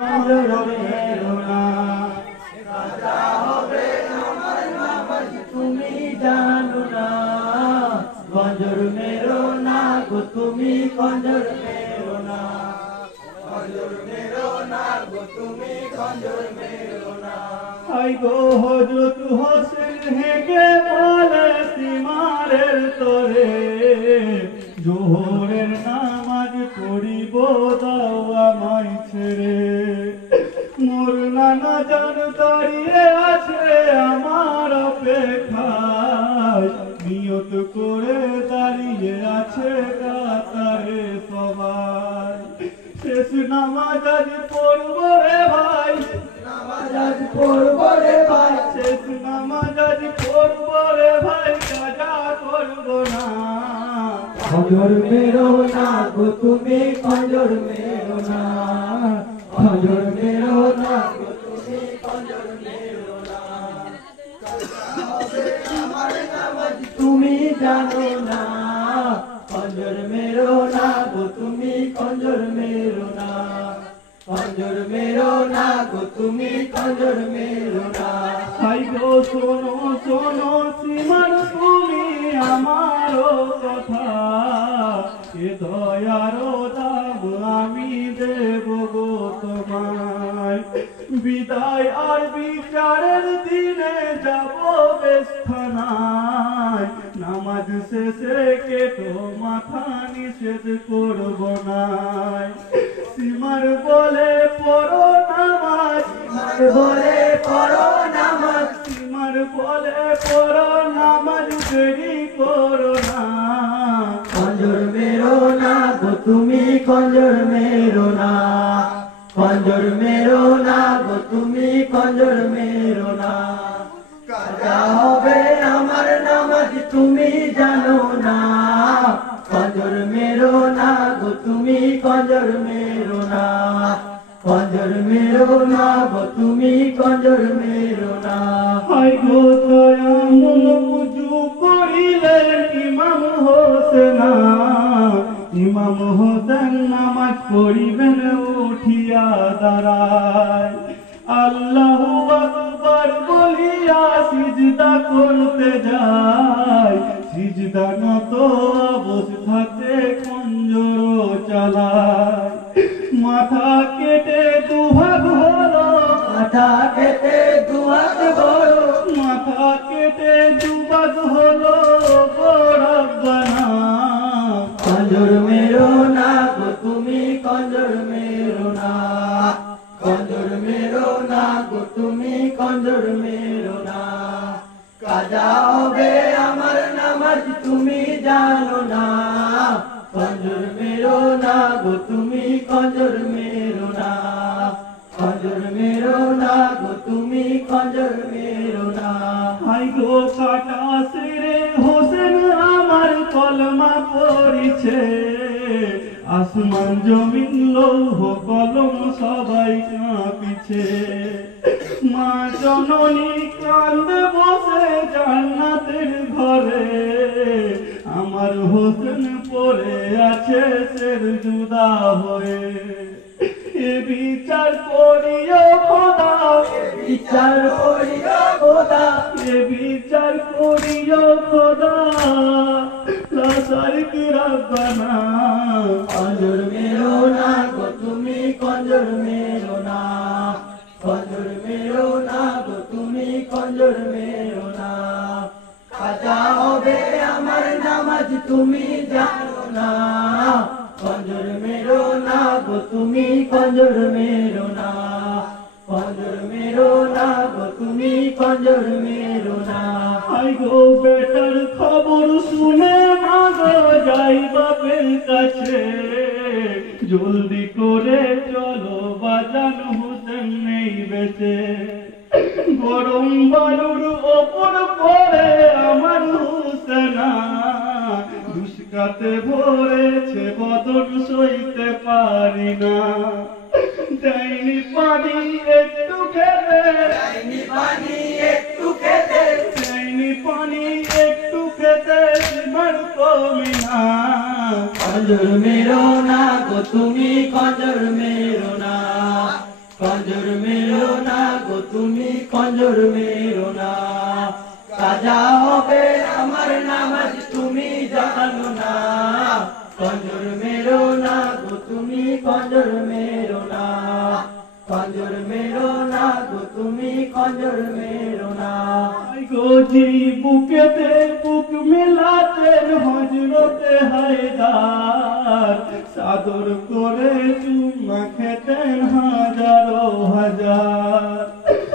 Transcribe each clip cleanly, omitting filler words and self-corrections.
কঞ্জর মেরো না, কাজা হবে আমার নামাজ তুমি জানো না, কঞ্জর মেরো না গো তুমি কঞ্জর মেরো না, কঞ্জর মেরো না গো তুমি কঞ্জর মেরো না। আই গো হযরত হোসেন হেগে বলে সীমারের তরে, জোহরের নামাজ পড়িব দাও আমায় ছেড়ে, মোর নানা জান দাঁড়িয়ে আছে আমার অপেক্ষায়, নিয়ত করে দাঁড়িয়ে আছে কাতারে সবাই, শেষ নামাজ আজ পড়ব রে ভাই, নামাজ আজ পড়ব রে ভাই, শেষ নামাজ আজ পড়ব রে ভাই, কাজা করব না, কঞ্জর মেরো না গো তুমি কঞ্জর মেরো না, কঞ্জর মেরো না গো তুমি কঞ্জর মেরো না, কাজা হবে আমার নামাজ তুমি জানো না, কঞ্জর মেরো না গো তুমি কঞ্জর মেরো না, কঞ্জর মেরো না গো তুমি কঞ্জর মেরো না। হাই গো শোনো শোনো সীমার তুমি আমারও কথা, এ দয়ারও দাম আমি দেব গো তোমায়, বিদায় আর বিচারের দিনে যাব বেস্থানায়, নামাজ শেষে কেটো মাথা নিষেধ করব না, সীমার বলে পড়ো নামাজ, সীমার বলে পড়ো নামাজ, সীমার বলে পড়ো নামাজ, দেরি করো না, কঞ্জর মেরো না গো তুমি কঞ্জর মেরো না, কঞ্জর মেরো না গো তুমি কঞ্জর মেরো না, কাজা হবে আমার নামাজ তুমি জানো না, কঞ্জর মেরো না গো তুমি কঞ্জর মেরো না, কঞ্জর মেরো না গো তুমি কঞ্জর মেরো না। হাই গো দয়াময় উজু করিলেন ইমাম হোসেন, ইমাম হোসেন নামাজ পড়িবেন উঠিয়া দাঁড়ায়, আল্লাহু আকবার বলিয়া সিজদা করতে যায়, সিজদা নত অবস্থাতে কঞ্জর চালায়, মাথা কেটে দুভাগ হলো, মাথা কেটে দুভাগ হলো, মাথা কেটে দুভাগ হলো রব্বানা, কঞ্জর মেরো না গো তুমি কঞ্জর মেরো না, কঞ্জর মেরো না গো তুমি কঞ্জর মেরো না, কাজা হবে আমার নামাজ তুমি জানো না, কঞ্জর মেরো না গো তুমি কঞ্জর মেরো না, কঞ্জর মেরো না গো তুমি কঞ্জর মেরো না। হাই গো কাটা সেরে হোসেন আমার কলমা পড়িছে, আসমান জমিন লৌহ কলম সবাই কাঁপিছে, মা জননী কান্দে বসে জান্নাতের ঘরে, আমার হোসেন পড়ে আছে সের জুদা হয়ে, এ বিচার করিও খোদা, এ বিচার করিও খোদা, এ বিচার করিও খোদা, লাসার কি রব্বানা, কঞ্জর মেরো না গো তুমি কঞ্জর মেরো না, কঞ্জর মেরো না গো তুমি কঞ্জর মেরো না, কাজা হবে আমার নামাজ তুমি জানো না, কঞ্জর মেরো না গো তুমি কঞ্জর মেরো না, কঞ্জর মেরো না গো তুমি কঞ্জর মেরো না। হাই গো বেটার খবর শুনে মাগো যাই বাপের কাছে, জলদি করে চলো বাজান হোসেন নেই বেঁচে, গরম বালুর ওপর পড়ে আমার হোসেনা, দুষ্কাতে ভরেছে বদন সইতে পারি না, দেয়নি পানি একটু খেতে, দেয়নি পানি একটু খেতে, দেয়নি পানি একটু খেতে, সীমার কমি না, কঞ্জর মেরো না গো তুমি কঞ্জর মেরো না, কঞ্জর মেরো না গো তুমি কঞ্জর মেরো না কাজা হবে আমার নামাজ তুমি জানো না কঞ্জর মেরো না গো তুমি কঞ্জর মেরো না কঞ্জর মেরো না গো তুমি কঞ্জর মেরো না গোজি বুকেতে বুক মেলাতেন হজরতে হায়দার সাদর করে চুমা খেতেন হাজারো হাজার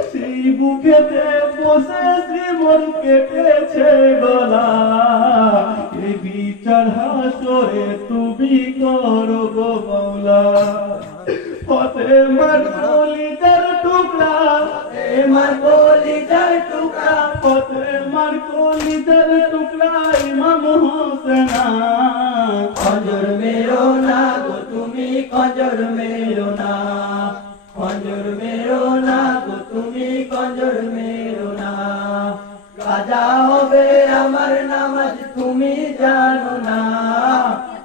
সেই বুকেতে বসে শ্রীমন কেটেছে গলা এ বিচার হাসরে তুমি করো গো মাওলা ফতেমার কলিজার টুকরা এমার কলিজার টুকরা ফতেমার কলিজার টুকরা ইমাম হোসেনা কঞ্জর মেরো না গো তুমি কঞ্জর মেরো না কঞ্জর মেরো না গো তুমি কঞ্জর মেরো না কাজা হবে আমার নামাজ তুমি জানো না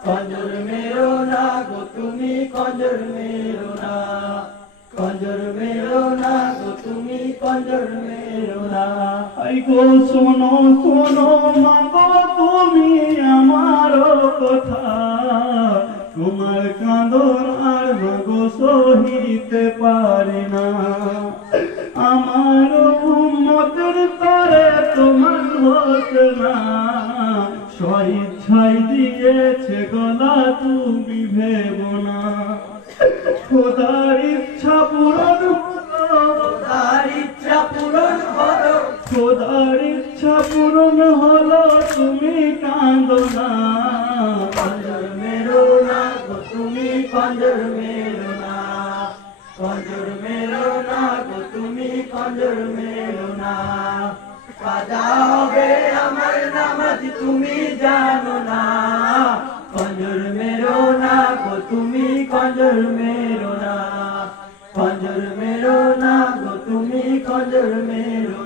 কঞ্জর মেরো না গো তুমি কঞ্জর মেরো না কঞ্জর মেরো না গো তুমি কঞ্জর মেরো না আই গো শোনো শোনো মাগো তুমি আমার কথা তোমার কাঁদন আর মাগো সহিতে পারি না আমার উম্মতের তরে তোমার হতো না স্বইচ্ছাই দিয়েছে গলা তুমি ভেবো না খোদার ইচ্ছা পূরণ হলো তার ইচ্ছা পূরণ হলো খোদার ইচ্ছা পূরণ হলো তুমি কাঁদো না কঞ্জর মেরো না গো তুমি কঞ্জর মেরো না কঞ্জর মেরো না গো তুমি কঞ্জর মেরো না কাজা হবে আমার নামাজ তুমি জানো না কঞ্জর মেরো না গো তুমি কঞ্জর মেরো না কঞ্জর মেরো না গো তুমি কঞ্জর মেরো